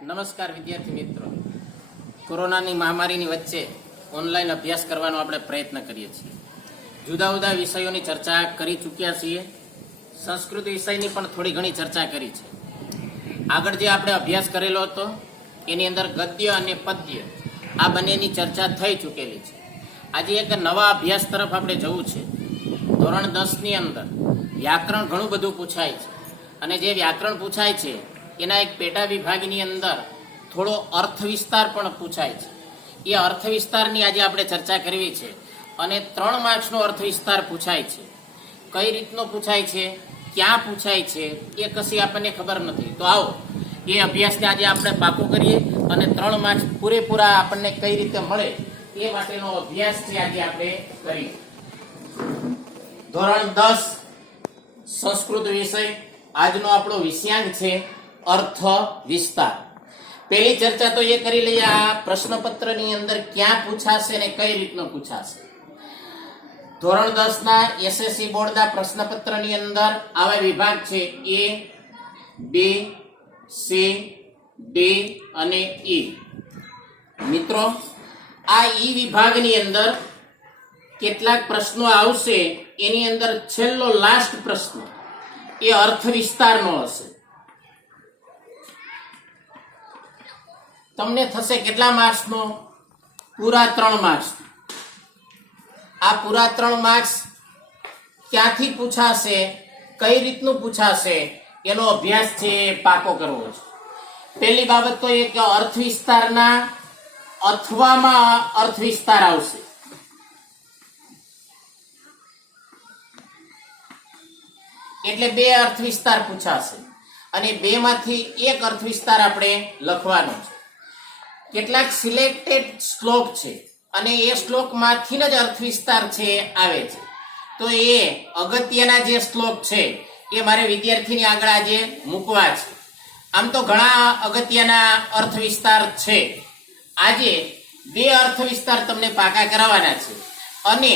નમસ્કાર વિદ્યાર્થી મિત્રો, કોરોનાની મહામારીની વચ્ચે ઓનલાઈન અભ્યાસ કરવાનો આપણે પ્રયત્ન કરીએ છીએ. જુદા જુદા વિષયોની ચર્ચા કરી ચૂક્યા છીએ. સંસ્કૃત વિષયની પણ થોડી ઘણી ચર્ચા કરી છે. આગળ જે આપણે અભ્યાસ કરેલો હતો એની અંદર ગદ્ય અને પદ્ય આ બંનેની ચર્ચા થઈ ચૂકેલી છે. આજે એક નવા અભ્યાસ તરફ આપણે જવું છે. ધોરણ 10ની અંદર વ્યાકરણ ઘણું બધું પૂછાય છે અને જે વ્યાકરણ પૂછાય છે એના એક પેટા વિભાગની અંદર થોડો અર્થ વિસ્તાર પણ પૂછાય છે. એ અર્થ વિસ્તારની આજે આપણે ચર્ચા કરવી છે અને 3 માર્ક્સનો અર્થ વિસ્તાર પૂછાય છે. કઈ રીતનો પૂછાય છે, ક્યાં પૂછાય છે એ કશી આપણને ખબર નથી. તો આવો એ અભ્યાસને આજે આપણે પાકો કરીએ અને 3 માર્ક્સ પૂરેપૂરા આપણને કઈ રીતે મળે એ માટેનો અભ્યાસ છે આજે આપણે કરીએ. ધોરણ 10 સંસ્કૃત વિષય, આજનો આપણો વિષયાંક છે અર્થ વિસ્તાર. પહેલી ચર્ચા તો એ કરી લઈએ, આ પ્રશ્નપત્રની અંદર ક્યાં પૂછાશે અને કઈ રીતનો પૂછાશે. ધોરણ 10 ના એસએસસી બોર્ડના પ્રશ્નપત્રની અંદર આવા વિભાગ છે A, B, C, D અને E. મિત્રો, આ E વિભાગની અંદર કેટલાક પ્રશ્નો આવશે. એની અંદર છેલ્લો લાસ્ટ પ્રશ્ન એ અર્થ વિસ્તારનો હશે. તમને થશે કેટલા માર્ક્સનો? પૂરા 3 માર્ક્સ. આ પૂરા 3 માર્ક્સ ક્યાંથી પૂછાશે, કઈ રીતનું પૂછાશે એનો અભ્યાસ છે પાકો કરવો છે. પહેલી બાબત તો એ કે અર્થ વિસ્તારના અથવામાં અર્થ વિસ્તાર આવશે. એટલે 2 અર્થ વિસ્તાર પૂછાશે અને 2 માંથી એક અર્થ વિસ્તાર આપણે લખવાનો છે. કેટલાક સિલેક્ટેડ શ્લોક છે અને એ શ્લોકમાંથી જ અર્થ વિસ્તાર છે આવે છે. તો એ અગત્યના જે શ્લોક છે એ મારે વિદ્યાર્થીની આગળ આજે મૂકવા છે. આમ તો ઘણા અગત્યના અર્થ વિસ્તાર છે. આજે 2 અર્થ વિસ્તાર તમને પાકા કરાવવાના છે અને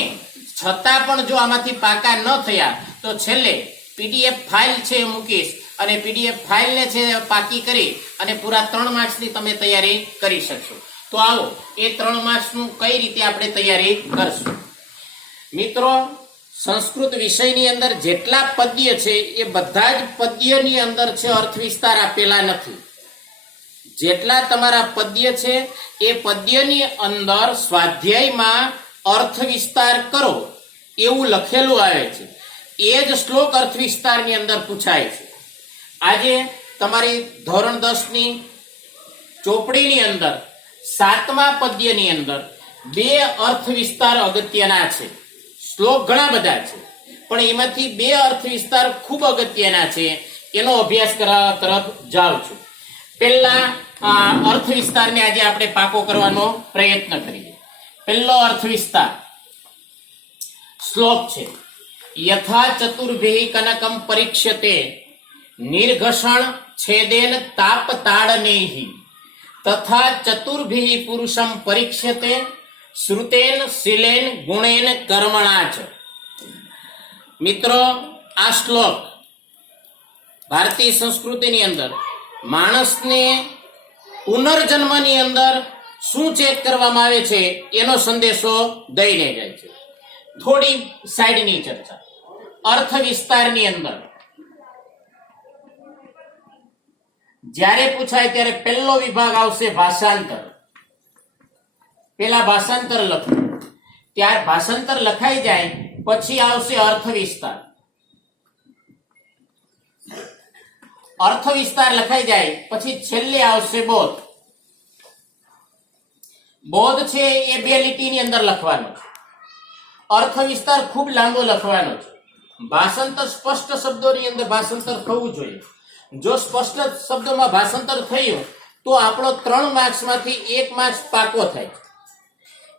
છતાં પણ જો આમાંથી પાકા ન થયા તો છેલ્લે પીડીએફ ફાઇલ છે એ મૂકીશ અને પીડીએફ ફાઇલને છે પાકી કરી અને પૂરા 3 માર્ક્સની તમે તૈયારી કરી શકશો. તો આવો એ 3 માર્ક્સનું કઈ રીતે આપણે તૈયારી કરશું. મિત્રો, સંસ્કૃત વિષયની અંદર જેટલા પદ્ય છે એ બધા જ પદ્યની અંદર છે અર્થ વિસ્તાર આપેલા નથી. જેટલા તમારા પદ્ય છે એ પદ્યની અંદર સ્વાધ્યાયમાં અર્થ વિસ્તાર કરો એવું લખેલું આવે છે. એ જ શ્લોક અર્થ વિસ્તારની અંદર પૂછાય છે. આજે તમારી ધોરણ 10ની ચોપડીની અંદર 7મા પદ્યની અંદર 2 અર્થ વિસ્તાર અગત્યના છે. શ્લોક ઘણા બધા છે પણ એમાંથી 2 અર્થ વિસ્તાર ખૂબ અગત્યના છે. એનો અભ્યાસ કરવા તરફ જાઉં છું. પહેલા અર્થ વિસ્તારને આજે આપણે પાકો કરવાનો પ્રયત્ન કરીએ. પહેલો અર્થ વિસ્તાર શ્લોક છે, યથા ચતુર્ભિઃ કનકમ પરીક્ષ્યતે નિર્ઘષણ છેદેન તાપ તાડનૈઃ તથા ચતુર્ભિઃ પુરુષમ પરીક્ષ્યતે શ્રુતેન શીલેન ગુણેન કર્મણા ચ. મિત્રો, આ શ્લોક ભારતીય સંસ્કૃતિની અંદર માણસને પુનર્જન્મની અંદર શું ચેક કરવામાં આવે છે એનો સંદેશો દઈને જાય છે. થોડી સાઈડની ચર્ચા. અર્થ વિસ્તારની અંદર જ્યારે પૂછાય ત્યારે પહેલો વિભાગ આવશે ભાષાંતર. પેલા ભાષાંતર લખવું, ત્યાર ભાષાંતર લખાઈ જાય પછી આવશે અર્થ વિસ્તાર. અર્થ વિસ્તાર લખાઈ જાય પછી છેલ્લે આવશે બોધ. બોધ છે એ 2 લીટીની અંદર લખવાનો છે. અર્થ વિસ્તાર ખૂબ લાંબો લખવાનો છે. ભાષાંતર સ્પષ્ટ શબ્દોની અંદર ભાષાંતર થવું જોઈએ. જો સ્પષ્ટ શબ્દોમાં ભાષાંતર થયું તો આપણો 3 માર્ક્સમાંથી 1 માર્ક્સ પાકો થાય.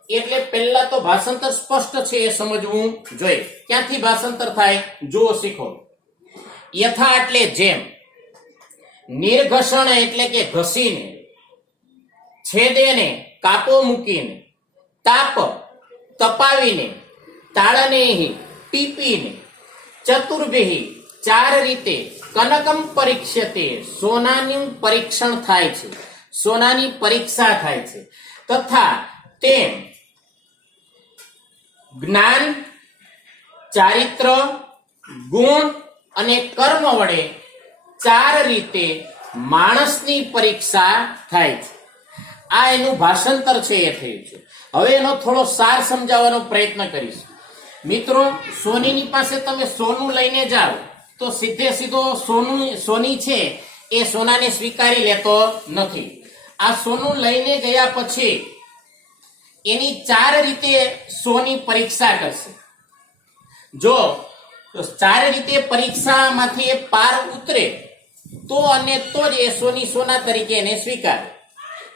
એટલે પહેલા તો ભાષાંતર સ્પષ્ટ છે એ સમજવું જોઈએ. ક્યાંથી ભાષાંતર થાય જુઓ, શીખો. યથા એટલે જેમ, નિર્ઘષણ એટલે કે ઘસીને, છેદેને કાપો મૂકીને, તાપ તપાવીને, તાળનેહિ ટીપીને, ચતુર્ભિઃ 4 રીતે, કનકમ પરીક્ષ્યતે સોનાનું પરીક્ષણ થાય છે. સોનાની પરીક્ષા થાય છે તથા તે જ્ઞાન, ચારિત્ર, ગુણ અને કર્મ વડે 4 રીતે માણસની પરીક્ષા થાય છે. આ એનું ભાષાંતર છે એ થયું છે. હવે એનો થોડો સાર સમજાવવાનો પ્રયત્ન કરીશ. મિત્રો, સોનીની પાસે તમે સોનું લઈને જાઓ તો સીધે સીધો સોની છે એ સોનાને સ્વીકારી લેતો નથી. આ સોનું લઈને ગયા પછી એની 4 રીતે સોની પરીક્ષા કરશે. જો 4 રીતે પરીક્ષામાંથી એ પાર ઉતરે તો અને તો જ એ સોના તરીકે એને સ્વીકારે,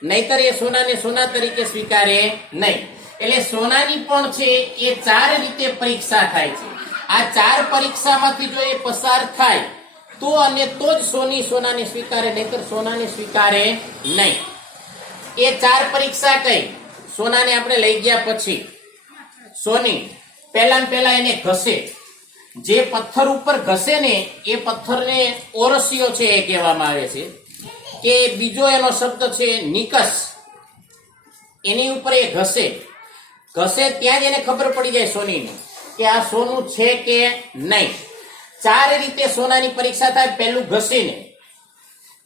નહીતર એ સોનાને સોના તરીકે સ્વીકારે નહીં. એટલે સોનાની પણ છે એ 4 રીતે પરીક્ષા થાય છે. આ 4 પરીક્ષામાંથી જો એ પસાર થાય તો અને તો જ સોનાને સ્વીકારે, નહીતર સોનાને સ્વીકારે નહીં. એ 4 પરીક્ષા કઈ? સોનાને આપણે લઈ ગયા પછી સોની પહેલા એને ઘસે. જે પથ્થર ઉપર ઘસે ને એ પથ્થરને ઓરસિયો છે એ કહેવામાં આવે છે. કે બીજો એનો શબ્દ છે નિકસ. એની ઉપર એ ઘસે ત્યાં જ એને ખબર પડી જાય સોનીને કે આ સોનું છે કે નહીં. 4 રીતે સોનાની પરીક્ષા થાય. પહેલું ઘસીને,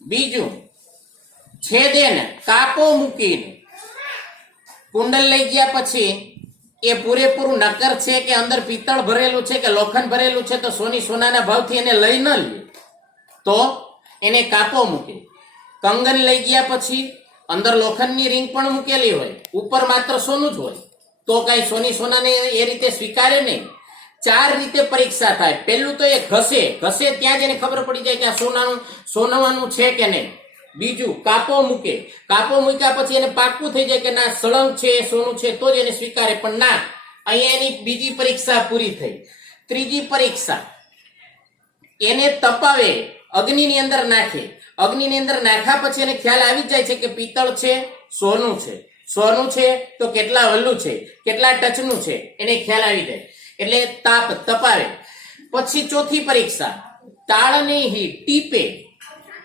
બીજું છેદેને કાપો મૂકીને, કુંડલ લઈ ગયા પછી એ પૂરેપૂરું નક્કર છે કે અંદર પિત્તળ ભરેલું છે કે લોખંડ ભરેલું છે તો સોનાના ભાવથી એને લઈ ન લે તો એને કાપો મૂકે. કંગન લઈ ગયા પછી અંદર લોખંડની રિંગ પણ મૂકેલી હોય, ઉપર માત્ર સોનું જ હોય તો કઈ સોનાને એ રીતે સ્વીકારે નહીં. 4 રીતે પરીક્ષા થાય. પહેલું તો એ ઘસે ત્યાં જ એને ખબર પડી જાય કે આ સોનાનું છે કે નહીં. બીજું કાપો મૂક્યા પછી એને પાક્કું થઈ જાય કે ના સળંગ છે, સોનું છે તો જ એને સ્વીકારે. પણ ના, અહીંયા એની બીજી પરીક્ષા પૂરી થઈ. ત્રીજી પરીક્ષા, એને તપાવે, અગ્નિની અંદર નાખે. અગ્નિની અંદર નાખ્યા પછી એને ખ્યાલ આવી જાય છે કે પિત્તળ છે, સોનું છે તો કેટલા વલ્લું છે, કેટલા ટચનું છે, એને ખ્યાલ આવી જાય. એટલે તપાવે. પછી ચોથી પરીક્ષા, તાળને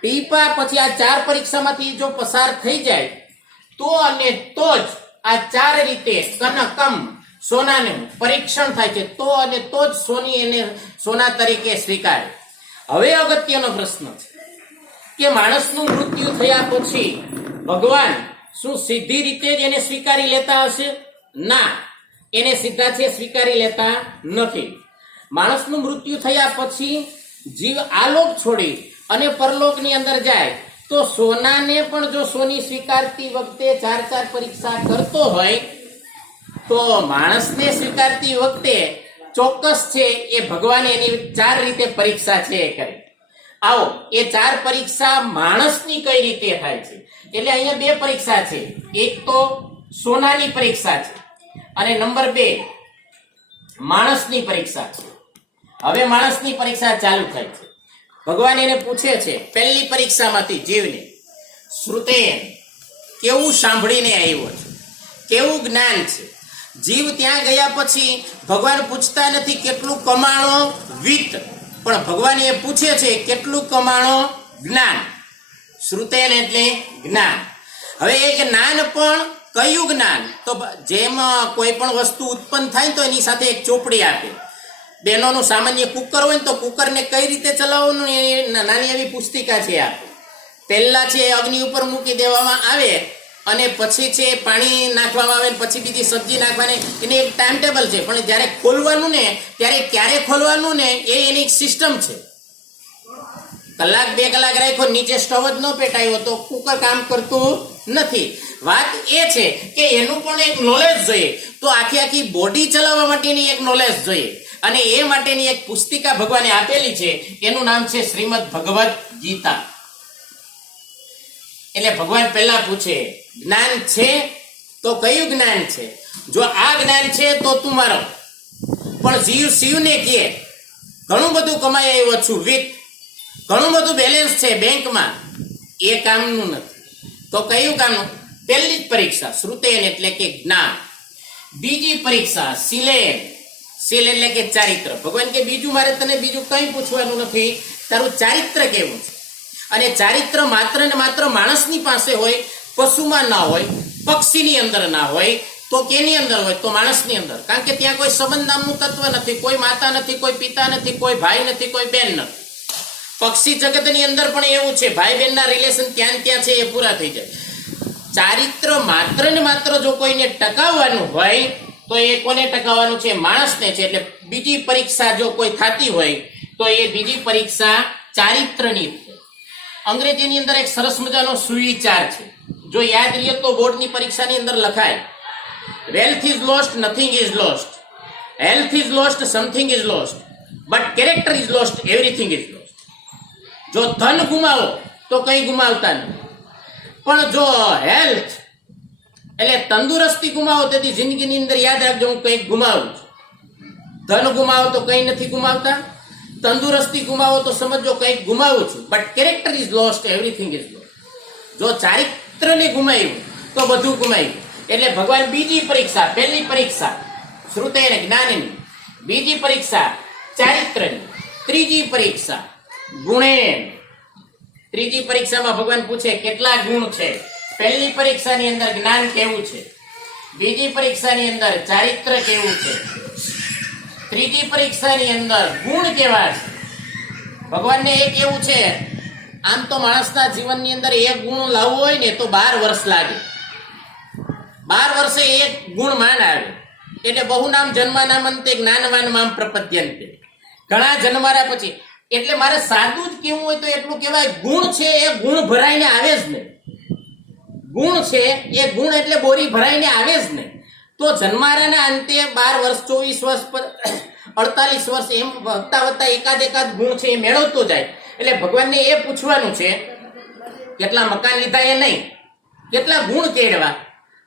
ટીપા પછી આ 4 પરીક્ષામાંથી જો પસાર થઈ જાય તો અને તો જ આ 4 રીતે કનકમ સોનાનું પરીક્ષણ થાય છે. તો અને તો જ સોની એને સોના તરીકે સ્વીકારે. હવે અગત્યનો પ્રશ્ન છે કે માણસનું મૃત્યુ થયા પછી ભગવાન શું સીધી રીતે જ એને સ્વીકારી લેતા હશે? ના, એને સીધા છે સ્વીકારી લેતા નથી. માણસનું મૃત્યુ થયા પછી જીવ આલોક છોડી અને પરલોકની અંદર જાય તો સોનાને પણ જો સોની સ્વીકારતી વખતે 4 પરીક્ષા કરતો હોય તો માણસને સ્વીકારતી વખતે ચોક્કસ છે એ ભગવાને એની 4 રીતે પરીક્ષા છે એ કરી. આવો એ 4 પરીક્ષા માણસની કઈ રીતે થાય છે? એટલે અહીંયા 2 પરીક્ષા છે. એક તો સોનાની પરીક્ષા છે અને નંબર 2 માણસની પરીક્ષા છે. હવે માણસની પરીક્ષા ચાલુ થાય છે. ભગવાન એને પૂછે છે પહેલી પરીક્ષામાંથી જીવને, શ્રુતે કેવું સાંભળીને આવ્યો છે, કેવું જ્ઞાન છે. જીવ ત્યાં ગયા પછી ભગવાન પૂછતા નથી કેટલું કમાણો વિત્ત, પણ ભગવાન એ પૂછે છે કેટલું કમાણો જ્ઞાન. શ્રુતેન એટલે જ્ઞાન. હવે એ જ્ઞાન પણ કયું જ્ઞાન? તો જેમ કોઈ પણ વસ્તુ ઉત્પન્ન થાય તો એની સાથે એક ચોપડી આપે. બહેનોનું સામાન્ય કુકર હોય ને તો કુકરને કઈ રીતે ચલાવવાનું એ નાની એવી પુસ્તિકા છે આપે. પહેલા છે અગ્નિ ઉપર મૂકી દેવામાં આવે અને પછી છે પાણી નાખવામાં આવે, પછી બીજી સબ્જી નાખવાની, એને એક ટાઈમ ટેબલ છે. પણ જ્યારે ખોલવાનું ને ત્યારે ક્યારે ખોલવાનું ને એ એની એક સિસ્ટમ છે. કલાક 2 કલાક રાખ્યો, નીચે સ્ટવ જ ન પેટાયો તો કુકર કામ કરતું નથી. વાત એ છે કે એનું પણ એક નોલેજ જોઈએ. તો આખી બોડી ચલાવવા માટેની એક નોલેજ જોઈએ અને એ માટેની એક પુસ્તિકા ભગવાને આપેલી છે. એનું નામ છે શ્રીમદ ભગવદ ગીતા. એટલે ભગવાન પહેલા પૂછે જ્ઞાન છે તો કયું જ્ઞાન છે? જો આ જ્ઞાન છે તો તું મારો. પણ જીવ શિવને કહે ઘણું બધું કમાઈ આવ્યો છું, વિત્ત ઘણું બધું બેલેન્સ છે બેંકમાં, એ કામનું નથી. તો કયું કામનું? પહેલી જ પરીક્ષા શ્રુતેન એટલે કે જ્ઞાન. બીજી પરીક્ષા શીલેન, શીલ એટલે કે ચારિત્ર. ભગવાન કે બીજું મારે તને બીજું કંઈ પૂછવાનું નથી, તારું ચારિત્ર કેવું છે. અને ચારિત્ર માત્ર ને માત્ર માણસની પાસે હોય પશુમાં ના હોય, પક્ષીની અંદર ના હોય, તો કેની અંદર હોય? તો માણસની અંદર. કારણ કે ત્યાં કોઈ સંબંધ નામનું તત્વ નથી, કોઈ માતા નથી, કોઈ પિતા નથી, કોઈ ભાઈ નથી, કોઈ બેન નથી. પક્ષી જગતની અંદર પણ એવું છે, ભાઈ બહેનના રિલેશન ત્યાં છે, એ પૂરા થઈ જાય. ચારિત્ર માત્ર ને માત્ર જો કોઈને ટકાવવાનું હોય તો એ કોને ટકાવવાનું છે? માણસને છે. એટલે બીજી પરીક્ષા જો કોઈ થતી હોય તો એ બીજી પરીક્ષા ચારિત્રની છે. અંગ્રેજીની અંદર એક સરસ મજાનો સુવિચાર છે, જો યાદ રહીએ તો બોર્ડની પરીક્ષાની અંદર લખાય, wealth is lost, nothing is lost, health is lost, something is lost, but character is lost, everything is lost. જો ધન ગુમાવો તો કંઈ ગુમાવતા નથી, પણ જો હેલ્થ એટલે તંદુરસ્તી ગુમાવો તેથી જિંદગીની અંદર યાદ રાખજો હું કંઈક ગુમાવું છું. ધન ગુમાવો તો કંઈ નથી ગુમાવતા, તંદુરસ્તી ગુમાવો તો સમજો કંઈક ગુમાવું છું, but character is lost, everything is lost. જો ચારિત્રને ગુમાવ્યું તો બધું ગુમાવ્યું. એટલે ભગવાન બીજી પરીક્ષા, પહેલી પરીક્ષા શ્રુતે અને જ્ઞાનની, બીજી પરીક્ષા ચારિત્રની, ત્રીજી પરીક્ષા ગુણે. ત્રીજી પરીક્ષામાં ભગવાન પૂછે કેટલા ગુણ છે. પહેલી પરીક્ષાની અંદર જ્ઞાન કેવું છે, બીજી પરીક્ષાની અંદર ચારિત્ર કેવું છે, ત્રીજી પરીક્ષાની અંદર ગુણ કેવા છે. ભગવાનને એ કેવું છે, આમ તો માણસના જીવનની અંદર એક ગુણ લાવવો હોય ને તો 12 વર્ષ લાગે. 12 વર્ષે એક ગુણ માન આવે. એટલે બહુ નામ જન્માનામ અંતે જ્ઞાનવાન મામ પ્રપદ્યંતે. ઘણા જન્મારા પછી. એટલે મારે સાદું જ કેવું હોય તો એટલું કહેવાય, ગુણ છે એ ગુણ ભરાઈને આવે જ નહીં. ગુણ છે એ ગુણ એટલે બોરી ભરાઈને આવે જ નહીં. તો જન્મારાના અંતે 12 વર્ષ, 24 વર્ષ પર 48 વર્ષ એમ વધતા વધતા એકાદ ગુણ છે એ મેળવતો જાય. એટલે ભગવાનને એ પૂછવાનું છે કેટલા મકાન લીધા એ નહીં, કેટલા ગુણ કેળવા.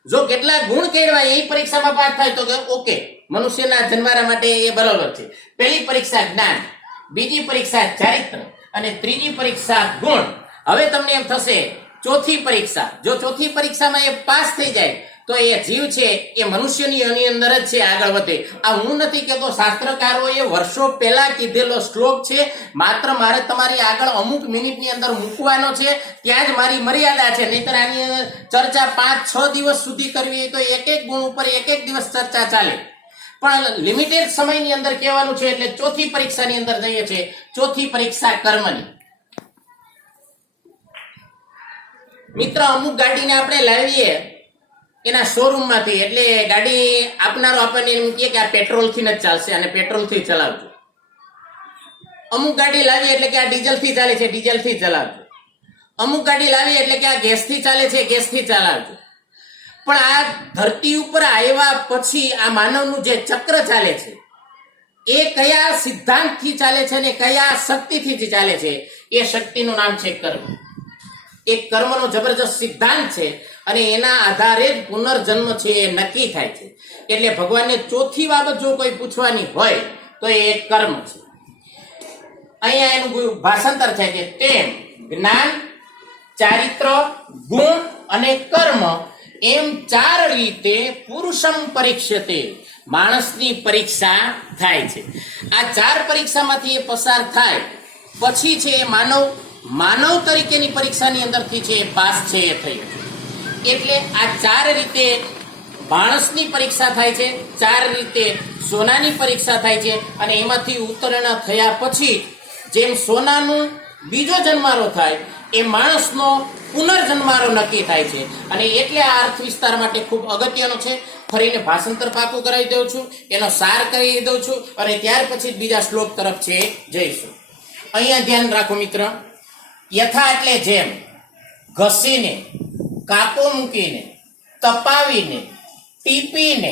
જો કેટલા ગુણ કેળવા એ પરીક્ષામાં પાસ થાય તો ઓકે, મનુષ્યના જન્મારા માટે એ બરાબર છે. પહેલી પરીક્ષા જ્ઞાન, બીજી પરીક્ષા ચારિત્ર અને ત્રીજી પરીક્ષા ગુણ. હવે તમને એમ થશે ચોથી પરીક્ષા, જો ચોથી પરીક્ષામાં એ પાસ થઈ જાય તો એ જીવ છે એ મનુષ્યની અંદર જ છે આગળ વધે. આ હું નથી કહેતો, શાસ્ત્રકારોએ વર્ષો પહેલા કીધેલો શ્લોક છે. માત્ર મારે તમારી આગળ અમુક મિનિટની અંદર મૂકવાનો છે, ત્યાં જ મારી મર્યાદા છે. નહીતર આની ચર્ચા 5-6 દિવસ સુધી કરવી તો એક ગુણ ઉપર એક દિવસ ચર્ચા ચાલે. પણ લિમિટેડ સમયની અંદર કહેવાનું છે. એટલે ચોથી પરીક્ષાની અંદર જઈએ છે. ચોથી પરીક્ષા કર્મની. મિત્ર, અમુક ગાડીને આપણે લાવીએ એના શોરૂમમાંથી, એટલે ગાડી આપનારો આપણને એમ કહે કે આ પેટ્રોલથી જ ચાલશે અને પેટ્રોલથી ચલાવજો. અમુક ગાડી લાવીએ એટલે કે આ ડીઝલથી ચાલે છે, ડીઝલથી ચલાવજો. અમુક ગાડી લાવીએ એટલે કે આ ગેસથી ચાલે છે, ગેસથી ચલાવજો. પણ આ ધરતી ઉપર આવ્યા પછી આ માનવનું જે ચક્ર ચાલે છે એ કયા સિદ્ધાંતથી ચાલે છે અને કયા શક્તિથી ચાલે છે, એ શક્તિનું નામ છે કર્મ. એ કર્મનો જબરજસ્ત સિદ્ધાંત છે અને એના આધારે જ પુનર્જન્મ છે એ નક્કી થાય છે. એટલે ભગવાનને ચોથી બાબત જો કોઈ પૂછવાની હોય તો એ કર્મ છે. અહીંયા એનું ભાષાંતર છે કે તેમ જ્ઞાન, ચારિત્ર, ગુણ અને કર્મ એમ 4 રીતે પુરુષમ પરીક્ષતે, માણસની પરીક્ષા થાય છે. આ 4 પરીક્ષામાંથી એ પસાર થાય પછી છે એ માનવ તરીકેની પરીક્ષાની અંદરથી છે એ પાસ છે એ થઈ. એટલે આ 4 રીતે માણસની પરીક્ષા થાય છે, 4 રીતે સોનાની પરીક્ષા થાય છે. અને એમાંથી ઉત્તીર્ણ થયા પછી જેમ સોનાનું બીજો જન્મારો થાય એ માણસનો પુનર્જન્મારો નક્કી થાય છે. અને એટલે આ અર્થ વિસ્તાર માટે ખૂબ અગત્યનો છે. ફરીને ભાષાંતર પાકું કરાવી દઉં છું, એનો સાર કરી દઉં છું અને ત્યાર પછી બીજા શ્લોક તરફ છે જઈશું. અહીંયા ધ્યાન રાખો મિત્ર. યથા એટલે જેમ, ઘસીને, કાપો મૂકીને, તપાવીને, ટીપીને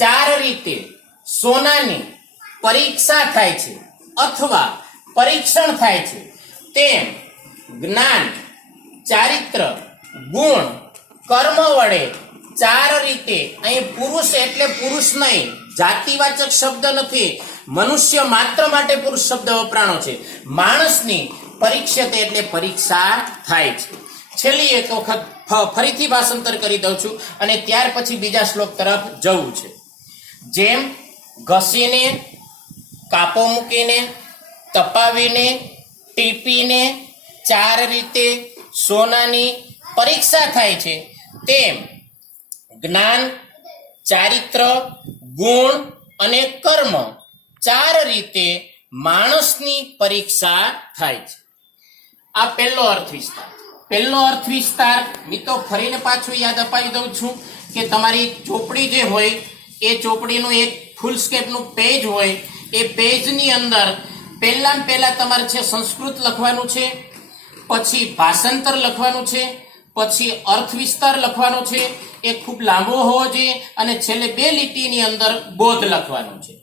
4 રીતે સોનાની પરીક્ષા થાય છે અથવા પરીક્ષણ થાય છે, તેમ જ્ઞાન, ચારિત્ર, ગુણ, કર્મ વડે 4 રીતે, અહીં પુરુષ એટલે પુરુષ નહીં, જાતિવાચક શબ્દ નથી, મનુષ્ય માત્ર માટે પુરુષ શબ્દ વપરાણો છે. માણસની પરીક્ષા એટલે પરીક્ષા થાય છે. છેલ્લી એક વખત ફરીથી ભાષાંતર કરી દઉં છું અને ત્યાર પછી બીજા શ્લોક તરફ જવું છે. જેમ ઘસીને, કાપો મૂકીને, તપાવીને, ટીપીને 4 રીતે સોનાની પરીક્ષા થાય છે તેમ જ્ઞાન, ચારિત્ર, ગુણ અને કર્મ 4 રીતે માણસની પરીક્ષા થાય છે. આ પહેલો અર્થ વિસ્તાર. પહેલો અર્થ વિસ્તાર મિત્રો ફરીને પાછું યાદ અપાવી દઉં છું કે તમારી ચોપડી જે હોય એ ચોપડીનું એક ફૂલ સ્કેપનું પેજ હોય, એ પેજની અંદર પહેલા તમારે છે સંસ્કૃત લખવાનું છે, પછી ભાષાંતર લખવાનું છે, પછી અર્થ વિસ્તાર લખવાનો છે, એ ખૂબ લાંબો હોવો જોઈએ, અને છેલ્લે 2 લીટીની અંદર બોધ લખવાનો છે.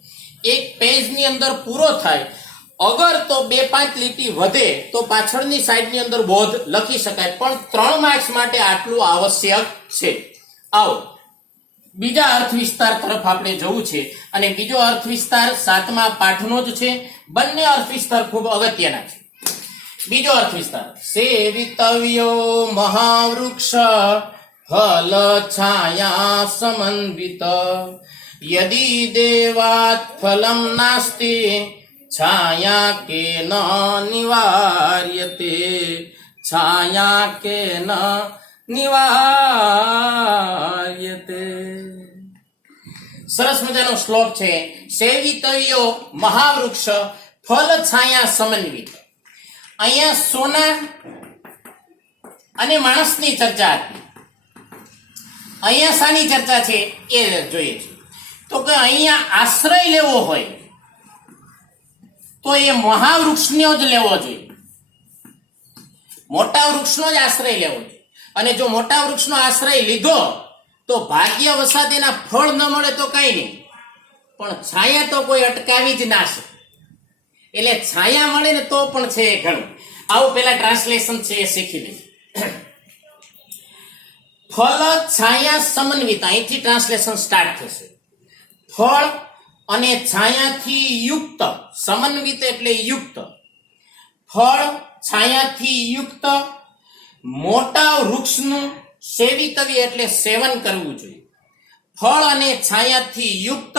એક પેજની અંદર પૂરો થાય, અગર તો 2-5 લીટી વધે તો પાછળની સાઈડની અંદર બોધ લખી શકાય, પણ 3 માર્ક્સ માટે આટલું આવશ્યક છે. આવો બીજા અર્થ વિસ્તાર તરફ આપણે જવું છે, અને બીજો અર્થ વિસ્તાર 7મા પાઠનો જ છે. બંને અર્થ વિસ્તાર ખૂબ અગત્યના છે. બીજો અર્થ વિસ્તાર, સેવિતવ્યો મહાવૃક્ષ ફલ છાયા સમન્વિત યદી દેવાત ફલમ નાસ્તિ છાયા કે ન નિવાર્યતે છાયા કે ન નિવાર્યતે. સરસ મજાનો શ્લોક છે. સેવિતવ્યો મહાવૃક્ષ ફલ છાયા સમન્વિત. અહીંયા સોના અને માણસની ચર્ચા હતી. અહીંયા શાની ચર્ચા છે એ જોઈએ છે. તો કે અહીંયા આશ્રય લેવો હોય તો એ મહાવૃક્ષનો જ લેવો જોઈએ, મોટા વૃક્ષનો જ આશ્રય લેવો જોઈએ. અને જો મોટા વૃક્ષનો આશ્રય લીધો તો ભાગ્યવશાત એના ફળ ન મળે તો કઈ નહીં, પણ છાયા તો કોઈ અટકાવી જ ના શકે. એટલે છાયા મળે ને તો પણ છે ઘણું. આવું પેલા ટ્રાન્સલેશન છે એ શીખી લે. ફળ છાયા સમન્વિત, અહીંથી ટ્રાન્સલેશન સ્ટાર્ટ થશે. ફળ અને છાયાથી યુક્ત, સમન્વિત એટલે યુક્ત, ફળ છાયાથી યુક્ત મોટા વૃક્ષનું સેવિતવ્ય એટલે સેવન કરવું જોઈએ. ફળ અને છાયાથી યુક્ત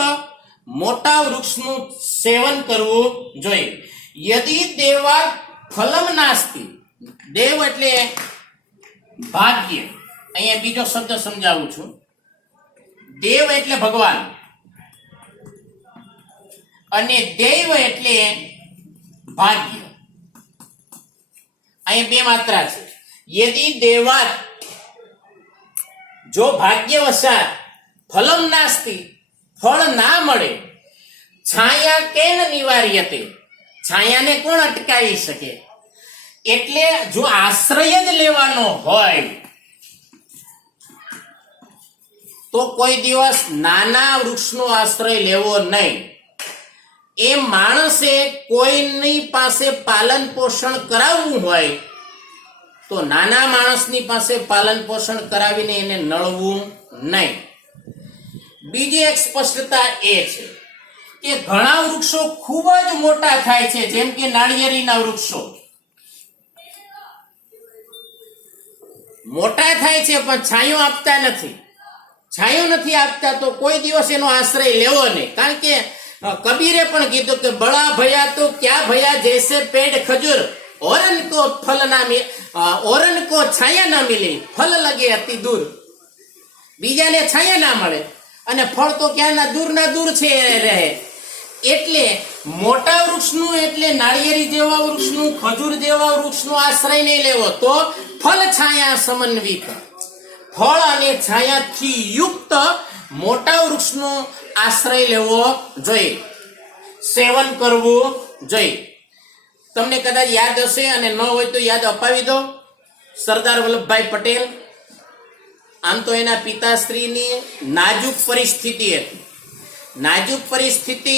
મોટા વૃક્ષનું સેવન કરવું જોઈએ. યદિ દેવા ફલમ નાસ્તિ, દેવ એટલે ભાગ્ય. અહીંયા બીજો શબ્દ સમજાવું છું. દેવ એટલે ભગવાન અને દૈવ એટલે ભાગ્ય. અહીંયા 2 માત્રા છે. યદિ દેવાત, જો ભાગ્યવશાત, ફલમ નાસ્તિ, ફળ ના મળે, છાયા કેન નિવાર્યતે, છાયાને કોણ અટકાવી શકે? એટલે જો આશ્રય જ લેવાનો હોય તો કોઈ દિવસ નાના વૃક્ષનો આશ્રય લેવો નહીં. એ માણસે કોઈની પાસે પાલન પોષણ કરાવવું હોય તો નાના માણસની પાસે પાલન પોષણ કરાવીને એને નળવું નહીં. બીજી એક સ્પષ્ટતા એ છે કે ઘણા વૃક્ષો ખૂબ જ મોટા થાય છે, જેમ કે નાળિયેરીના વૃક્ષો મોટા થાય છે પણ છાંયો આપતા નથી. છાંયો નથી આપતા તો કોઈ દિવસ એનો આશ્રય લેવો નહીં. કારણ કે કબીરે પણ કીધું કે બડા ભયા તો ક્યાં ભયા, જૈસે પેડ ખજૂર ઓરન કો ફલ ના ઓરન કો છાયા ના મિલે, ફલ લગે અતિ દૂર. બીજાને છાયા ના મળે અને ફળ તો ક્યાંના દૂર છે રહે. એટલે મોટા વૃક્ષનું એટલે નાળિયેરી જેવા વૃક્ષનું, ખજૂર જેવા વૃક્ષનો આશ્રય નહીં લેવો, તો ફલ છાયા સમન્વિત, ફળ અને છાયાથી યુક્ત મોટા વૃક્ષનો આશ્રય લેવો જોઈએ, સેવન કરવું જોઈએ. તમને કદાચ યાદ હશે અને ન હોય તો યાદ અપાવી દો. સરદાર વલ્લભભાઈ પટેલ, આમ તો એના પિતાશ્રીની નાજુક પરિસ્થિતિ હતી. નાજુક પરિસ્થિતિ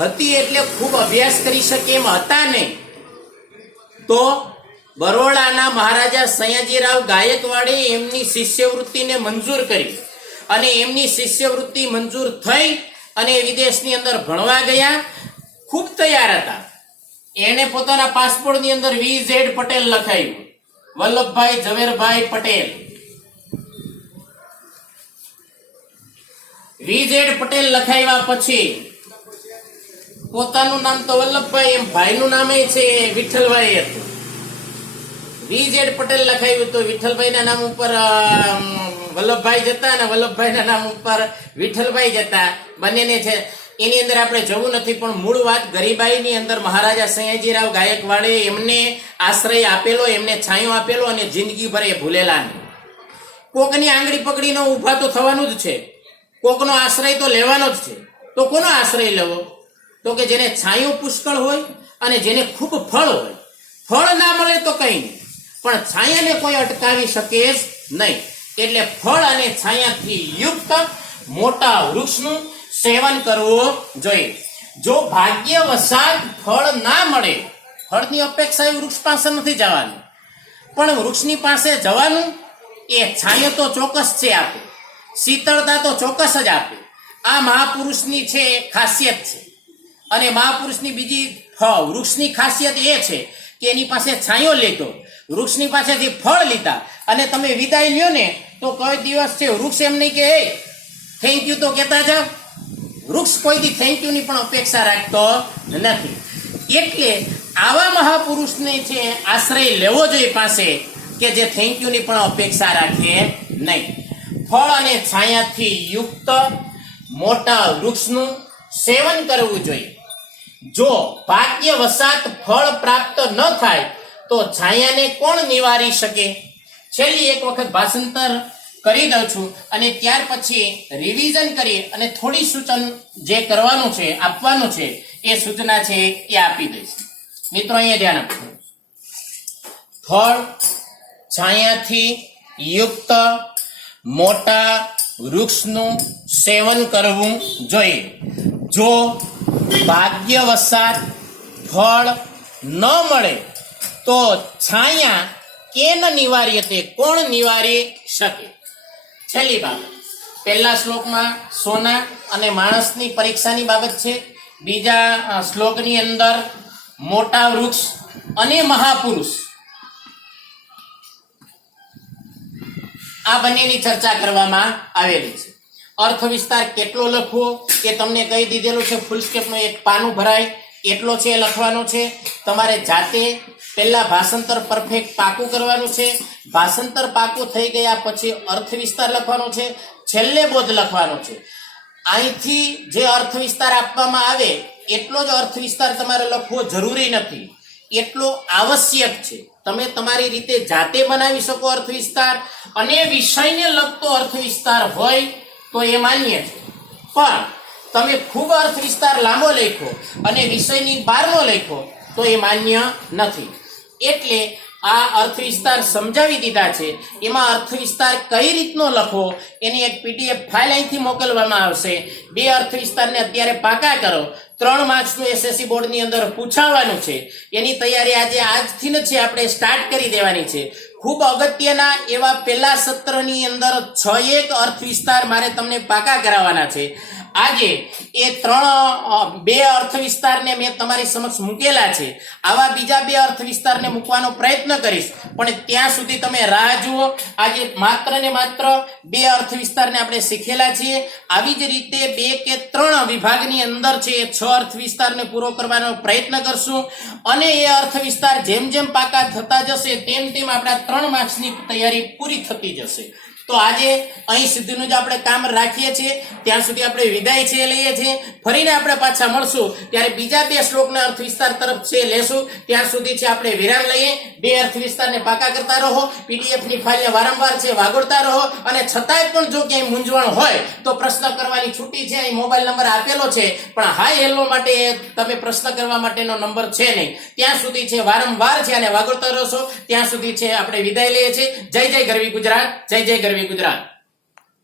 હતી એટલે ખૂબ અભ્યાસ કરી શકે એમ હતા નહીં. તો બરોડાના મહારાજા સયાજીરાવ ગાયકવાડે એમની શિષ્યવૃત્તિને મંજૂર કરી અને એમની શિષ્યવૃત્તિ મંજૂર થઈ અને વિદેશની અંદર ભણવા ગયા. ખૂબ તૈયાર હતા. એણે પોતાના પાસપોર્ટની અંદર VZ પટેલ લખાયું, વલ્લભભાઈ ઝવેરભાઈ પટેલ. VZ પટેલ લખાવ્યા પછી પોતાનું નામ તો વલ્લભભાઈ, એમ ભાઈનું નામ છે વિઠ્ઠલભાઈ હતું. VZ પટેલ લખાયું તો વિઠ્ઠલભાઈના નામ ઉપર વલ્લભભાઈ જતા અને વલ્લભભાઈના નામ ઉપર વિઠ્ઠલભાઈ જતા બંનેને છે. એની અંદર આપણે જવું નથી, પણ મૂળ વાત ગરીબાઈની અંદર મહારાજા સયાજીરાવ ગાયકવાડે એમને આશ્રય આપેલો, એમને છાંયો આપેલો અને જિંદગીભર એ ભૂલેલા નહીં. કોકની આંગળી પકડીને ઊભા તો થવાનું જ છે, કોકનો આશ્રય તો લેવાનો જ છે. તો કોનો આશ્રય લેવો? તો કે જેને છાંયો પુષ્કળ હોય અને જેને ખૂબ ફળ હોય. ફળ ના મળે તો કંઈ નહીં, પણ છાયાને કોઈ અટકાવી શકે જ નહીં. એટલે ફળ અને છાયાથી યુક્ત મોટા વૃક્ષનું સેવન કરવું જોઈએ. જો ભાગ્યવશાત ફળ ના મળે, ફળની અપેક્ષા એ વૃક્ષ પાસે નથી જવાની, પણ વૃક્ષની પાસે જવાનું. એ છાયો તો ચોક્કસ છે આપે, શીતળતા તો ચોક્કસ જ આપે. આ મહાપુરુષની છે ખાસિયત છે. અને મહાપુરુષની બીજી વૃક્ષની ખાસિયત એ છે કે એની પાસે છાંયો લીધો, વૃક્ષની પાસેથી ફળ લીધા અને તમે વિદાય લ્યો ને તો કોઈ દિવસ છે વૃક્ષ એમ નહીં કે એ થેન્ક યુ તો કહેતા જાવ. વૃક્ષ કોઈથી થેન્ક યુની પણ અપેક્ષા રાખતો નથી. એટલે આવા મહાપુરુષને છે આશ્રય લેવો જોઈએ પાસે, કે જે થેન્ક યુની પણ અપેક્ષા રાખે નહીં. ફળ અને છાયાથી યુક્ત મોટા વૃક્ષનું સેવન કરવું જોઈએ. જો ભાગ્યવશાત ફળ પ્રાપ્ત ન થાય તો છાયાને કોણ નિવારી શકે? છેલ્લી એક વખત ભાષાંતર કરી દઉં છું અને ત્યાર પછી રિવિઝન કરી અને થોડી સૂચન જે કરવાનું છે, આપવાનું છે, એ સૂચના છે એ આપી દઈશ. મિત્રો અહીંયા ધ્યાન આપજો. ફળ છાયાથી યુક્ત મોટા વૃક્ષનું સેવન કરવું જોઈએ. જો ભાગ્યવશાત ફળ ન મળે તો છાયા કેન નિવાર્યતે, કોણ નિવારી શકે? છેલ્લી બાબત, પહેલા શ્લોકમાં સોના અને માણસની પરીક્ષાની બાબત છે. બીજા શ્લોકની અંદર મોટા વૃક્ષ અને મહાપુરુષ, આ બંનેની ચર્ચા કરવામાં આવેલી છે. અર્થ વિસ્તાર કેટલો લખવો એ તમને કહી દીધેલું છે. ફૂલ સ્કેપનું એક પાનું ભરાય એટલો છે એ લખવાનો છે. તમારે જાતે પહેલા ભાષાંતર પરફેક્ટ પાકું કરવાનું છે. ભાષાંતર પાકું થઈ ગયા પછી અર્થ વિસ્તાર લખવાનો છે, છેલ્લે બોધ લખવાનો છે. અહીંથી જે અર્થ વિસ્તાર આપવામાં આવે એટલો જ અર્થ વિસ્તાર તમારે લખવો જરૂરી નથી, એટલો આવશ્યક છે. તમે તમારી રીતે જાતે બનાવી શકો અર્થ વિસ્તાર, અને વિષયને લગતો અર્થ વિસ્તાર હોય તો એ માન્ય છે. પણ તમે ખૂબ અર્થ વિસ્તાર લાંબો લખો અને વિષયની બહારનો લખો તો એ માન્ય નથી. એટલે આ અર્થ વિસ્તાર સમજાવી દીધા છે. એમાં અર્થ વિસ્તાર કઈ રીતનો લખવો એની એક PDF ફાઇલ અહીંથી મોકલવામાં આવશે. 2 અર્થ વિસ્તારને અત્યારે પાકા કરો. 3 માર્ક્સનું SSC બોર્ડની અંદર પૂછાવાનું છે. એની તૈયારી આજથી જ છે આપણે સ્ટાર્ટ કરી દેવાની છે. ખૂબ અગત્યના એવા પહેલા સત્રની અંદર 6 અર્થ વિસ્તાર મારે તમને પાકા કરાવવાના છે. આજે એ 2 અર્થ વિસ્તારને મેં તમારી સમક્ષ મૂકેલા છે. આવા બીજા 2 અર્થ વિસ્તારને મૂકવાનો પ્રયત્ન કરીશ, પણ ત્યાં સુધી તમે રાહ જુઓ. આજે માત્ર ને માત્ર 2 અર્થ વિસ્તારને આપણે શીખેલા છીએ. આવી જ રીતે 2 કે 3 વિભાગની અંદર છે એ 6 અર્થ વિસ્તારને પૂરો કરવાનો પ્રયત્ન કરશું. અને એ અર્થ વિસ્તાર જેમ જેમ પાકા થતા જશે તેમ તેમ આપણા 3 માર્ક્સની તૈયારી પૂરી થતી જશે. તો આજે અહીં સુધીનું જ આપણે કામ રાખીએ છીએ. ત્યાં સુધી આપણે વિદાય છે લઈએ છીએ. ફરીને આપણે પાછા મળશું ત્યારે બીજા 2 શ્લોકના અર્થ વિસ્તાર તરફ છે લેશું. ત્યાં સુધી છે આપણે વિરામ લઈએ. 2 અર્થ વિસ્તારને પાકા કરતા રહો. PDF ની ફાઇલને વારંવાર છે વાગોળતા રહો. અને છતાંય પણ જો ક્યાંય મૂંઝવણ હોય તો પ્રશ્ન કરવાની છૂટી છે. અહીં મોબાઈલ નંબર આપેલો છે, પણ હાય હેલો માટે તમે પ્રશ્ન કરવા માટેનો નંબર છે નહીં. ત્યાં સુધી છે વારંવાર છે અને વાગોળતા રહેશો. ત્યાં સુધી છે આપણે વિદાય લઈએ છીએ. જય જય ગરવી ગુજરાત, જય જય ગરવી ગુજરાત.